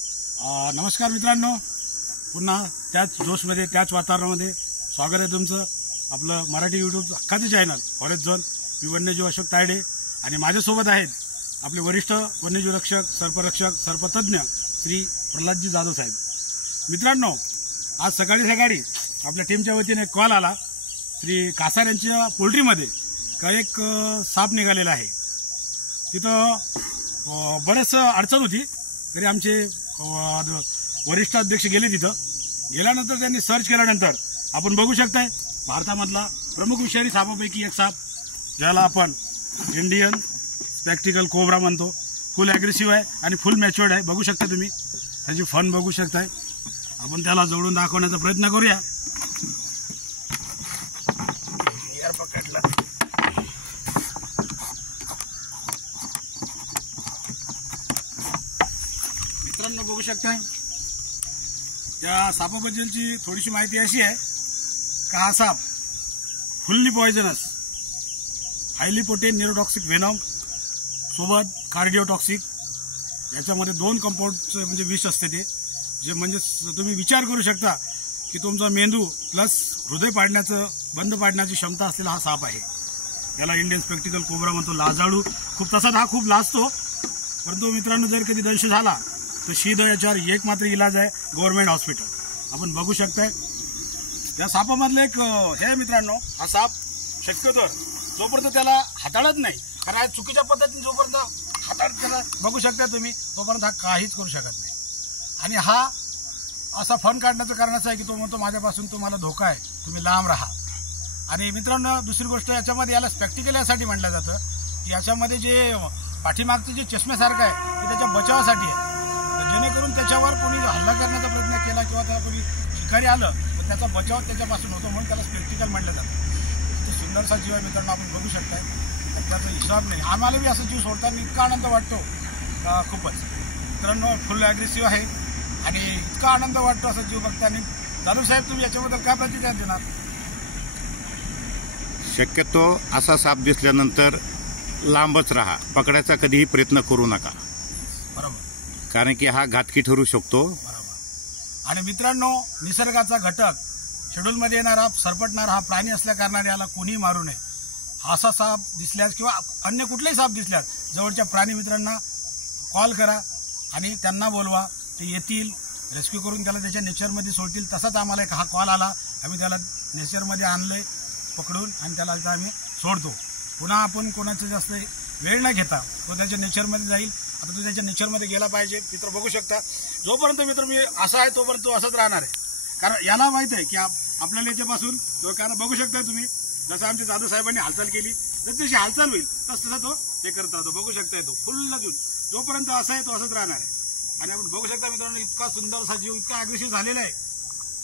नमस्कार मित्रांनो, पुन्हा त्याच जोशमध्ये त्याच वातावरणामध्ये स्वागत आहे तुमचं आपलं मराठी यूट्यूब हक्काचं चॅनल फॉरेस्ट झोन. मी वन्यजीव अशोक तायडे आणि माझ्यासोबत आहेत आपले वरिष्ठ वन्यजीव रक्षक, सर्परक्षक, सर्पतज्ञ श्री प्रल्हादजी जाधव साहेब. मित्रांनो, आज सकाळी आपल्या टीमच्या वतीने कॉल आला. श्री कासार यांच्या पोल्ट्रीमध्ये एक साप निघालेला आहे. तिथं बरेच अडचण होती, तरी आमचे वरिष्ठ अध्यक्ष गेले. तिथं गेल्यानंतर त्यांनी सर्च केल्यानंतर आपण बघू शकताय भारतामधला प्रमुख विषारी सापापैकी एक साप, ज्याला आपण इंडियन स्पेक्टिकल कोब्रा म्हणतो. फुल ॲग्रेसिव्ह आहे आणि फुल मॅच्युअर्ड आहे. बघू शकता तुम्ही त्याची फन बघू शकताय. आपण त्याला जवळून दाखवण्याचा प्रयत्न करूया. पकडला. मित्रांनो, बघू शकताय त्या सापाबद्दलची थोडीशी माहिती अशी आहे का हा साप fully poisonous, highly potent neurotoxic venom सोबत कार्डिओटॉक्सिक, याच्यामध्ये 2 कंपाऊंडचं म्हणजे विष असते ते, जे म्हणजे तुम्ही विचार करू शकता की तुमचा मेंदू प्लस हृदय पाडण्याचं बंद पाडण्याची क्षमता असलेला हा साप आहे. याला इंडियन स्पेक्टिकल कोब्रा म्हणतो. लाजाळू खूप, तसाच हा खूप लाजतो. परंतु मित्रांनो, जर कधी दंश झाला तर शीद याच्यावर एक मात्र इलाज आहे, गव्हर्नमेंट हॉस्पिटल. आपण बघू शकताय या सापामधलं एक हे आहे मित्रांनो, हा साप शक्यतो जोपर्यंत त्याला हाताळत नाही, कारण हा चुकीच्या पद्धतीने जोपर्यंत हाताळत त्याला बघू शकता तुम्ही, तोपर्यंत हा काहीच करू शकत नाही. आणि हा असा फन काढण्याचं कारण असं आहे की तो म्हणतो माझ्यापासून तुम्हाला धोका आहे, तुम्ही लांब राहा. आणि मित्रांनो, दुसरी गोष्ट याच्यामध्ये याला स्पेक्टिकल यासाठी म्हटलं जातं की याच्यामध्ये जे पाठीमागचं जे चष्म्यासारखं आहे ते त्याच्या बचावासाठी आहे, जेणेकरून त्याच्यावर कोणी हल्ला करण्याचा प्रयत्न केला किंवा त्याला कोणी शिकारी आलं तर त्याचा बचाव त्याच्यापासून होतो, म्हणून त्याला स्पेक्टिकल म्हटलं जातं. तो सुंदरसा जीव आहे मित्रांनो, आपण बघू शकताय. त्याचा हिसाब नाही. आम्हाला बी असं जीव सोडताना इतका आनंद वाटतो खूपच. मित्रांनो, फुल ॲग्रेसिव्ह आहे आणि इतका आनंद वाटतो असा जीव बघताना. जाधव साहेब, तुम्ही याच्याबद्दल काय प्रतिक्रिया देणार? शक्यतो असा साप दिसल्यानंतर लांबच राहा, पकडायचा कधीही प्रयत्न करू नका. बरोबर, कारण की हा घातकी ठरू शकतो. बरोबर. आणि मित्रांनो, निसर्गाचा घटक शेड्यूलमध्ये येणारा सरपटणारा हा प्राणी असल्या कारणाने याला कोणीही मारू नये. असा साप दिसल्यास किंवा अन्य कुठलाही साप दिसल्यास जवळच्या प्राणी मित्रांना कॉल करा आणि त्यांना बोलवा. ते येतील, रेस्क्यू करून त्याला त्याच्या नेचरमध्ये सोडतील. तसाच आम्हाला एक हा कॉल आला, आम्ही त्याला नेचरमध्ये आणलंय पकडून आणि त्याला आम्ही सोडतो. पुन्हा आपण कोणाचं जास्त वेळ न घेता तो त्याच्या नेचरमध्ये जाईल. आता तो त्याच्या नेचरमध्ये गेला पाहिजे. मित्र बघू शकता, जोपर्यंत मित्र मी असा आहे तोपर्यंत तो असाच राहणार आहे. कारण याला माहित आहे की आपल्याला याच्यापासून, कारण बघू शकता तुम्ही, जसं आमच्या जाधव साहेबांनी हालचाल केली, जशी हालचाल होईल तसं तो हे करत राहतो. बघू शकताय तो फुल जून जोपर्यंत असा आहे तो असंच राहणार आहे. आणि आपण बघू शकता मित्रांनो, इतका सुंदर असा जीव, इतका अग्रेसिव्ह झालेला आहे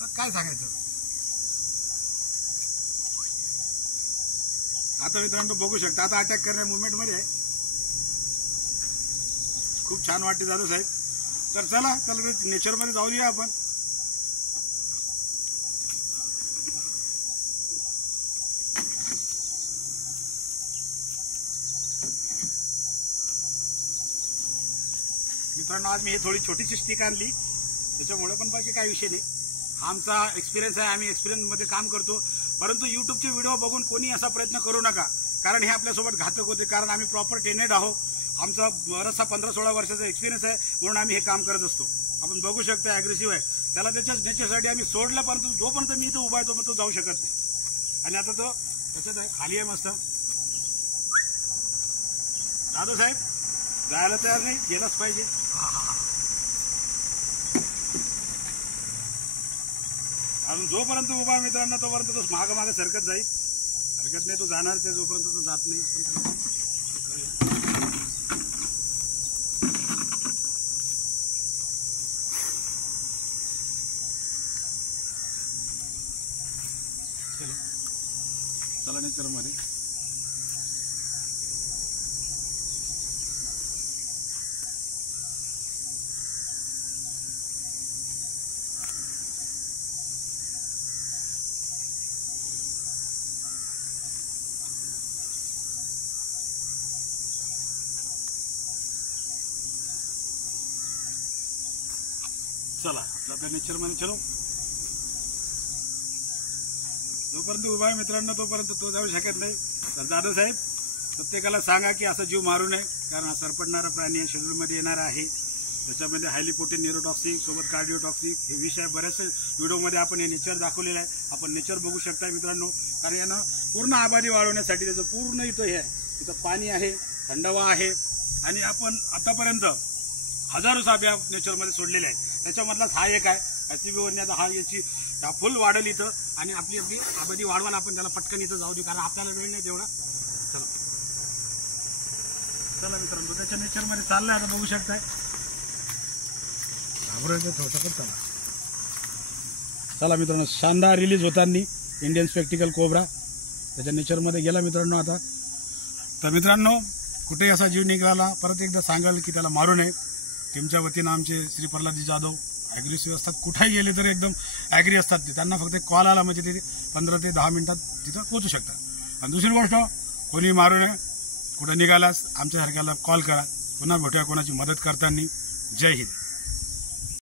तर काय सांगायचं. आता मित्रांनो बघू शकता, आता अटॅक करण्या मुवमेंटमध्ये आहे. खूप छान वाटते जाधव साहेब. तर चला त्याला नेचरमध्ये जाऊ द्या आपण. मित्रांनो, आज मी हे थोडी छोटीशी स्टिक आणली, त्याच्यामुळे पण बाकी काही विषय नाही. हा आमचा एक्सपिरियन्स आहे, आम्ही एक्सपिरियन्समध्ये काम करतो. परंतु यूट्यूबचे व्हिडिओ बघून कोणी असा प्रयत्न करू नका, कारण हे आपल्यासोबत घातक होते. कारण आम्ही प्रॉपर ट्रेनेड आहोत. आमचा बराचसा 15-16 वर्षाचा एक्सपिरियन्स आहे, म्हणून आम्ही हे काम करत असतो. आपण बघू शकता ॲग्रेसिव्ह आहे. त्याला त्याच्या नेचरसाठी आम्ही सोडलं, परंतु जोपर्यंत मी इथं उभा आहे तोपर्यंत तो जाऊ शकत नाही. आणि आता तो त्याच्यात आहे, खाली आहे मस्त. जाधव साहेब जायला तयार नाही, गेलाच पाहिजे. अजून जोपर्यंत उभा आहे मित्रांनो तोपर्यंत तो मागे सरकत जाईल. हरकत नाही, तो जाणार ते जोपर्यंत तो जात नाही. आपण चला नेचर मध्ये. चला आपल्या नेचरमध्ये चलो. जोपर्यंत उभा आहे मित्रांनो तोपर्यंत तो जाऊ शकत नाही. तर जाधव साहेब प्रत्येकाला सांगा की असा जीव मारू नये, कारण हा सरपडणारा प्राणी आहे, शेड्यूलमध्ये येणारा आहे. त्याच्यामध्ये हायली पोटेंट न्यूरोटॉक्सिक सोबत कार्डिओटॉक्सिक हे विषय बऱ्याच व्हिडिओमध्ये आपण हे नेचर दाखवलेलं आहे. आपण नेचर बघू शकता मित्रांनो, कारण यानं पूर्ण आबादी वाढवण्यासाठी त्याचं पूर्ण इथं हे आहे, इथं पाणी आहे, थंडावा आहे. आणि आपण आतापर्यंत हजारो साप या नेचरमध्ये सोडलेले आहेत. त्याच्यामधलाच हा एक आहे. याची आता हा याची फुल वाढेल इथं आणि आपली आबादी वाढवायला आपण त्याला पटकन इथं जाऊ देऊ, कारण आपल्याला वेळ नाही तेवढा. चला चला मित्रांनो त्याच्या नेचरमध्ये चाललंय. आता बघू शकताय चला. चला मित्रांनो शानदार रिलीज होताना इंडियन स्पेक्टिकल कोब्रा त्याच्या नेचरमध्ये गेला मित्रांनो. आता तर मित्रांनो कुठेही असा जीव निघाला परत एकदा सांगाल की त्याला मारू नये. टीमच्या वतीनं आमचे श्री प्रल्हादजी जाधव ॲग्रेसिव्ह असतात, कुठेही गेले तर एकदम ॲग्री असतात ते. त्यांना फक्त कॉल आला म्हणजे ते 15 ते 10 मिनिटात तिथं पोहोचू शकतात. आणि दुसरी गोष्ट कोणी मारू नये. कुठं निघालास आमच्यासारख्याला कॉल करा. पुन्हा भेटूया कोणाची मदत करताना. जय हिंद.